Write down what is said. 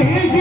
Oh,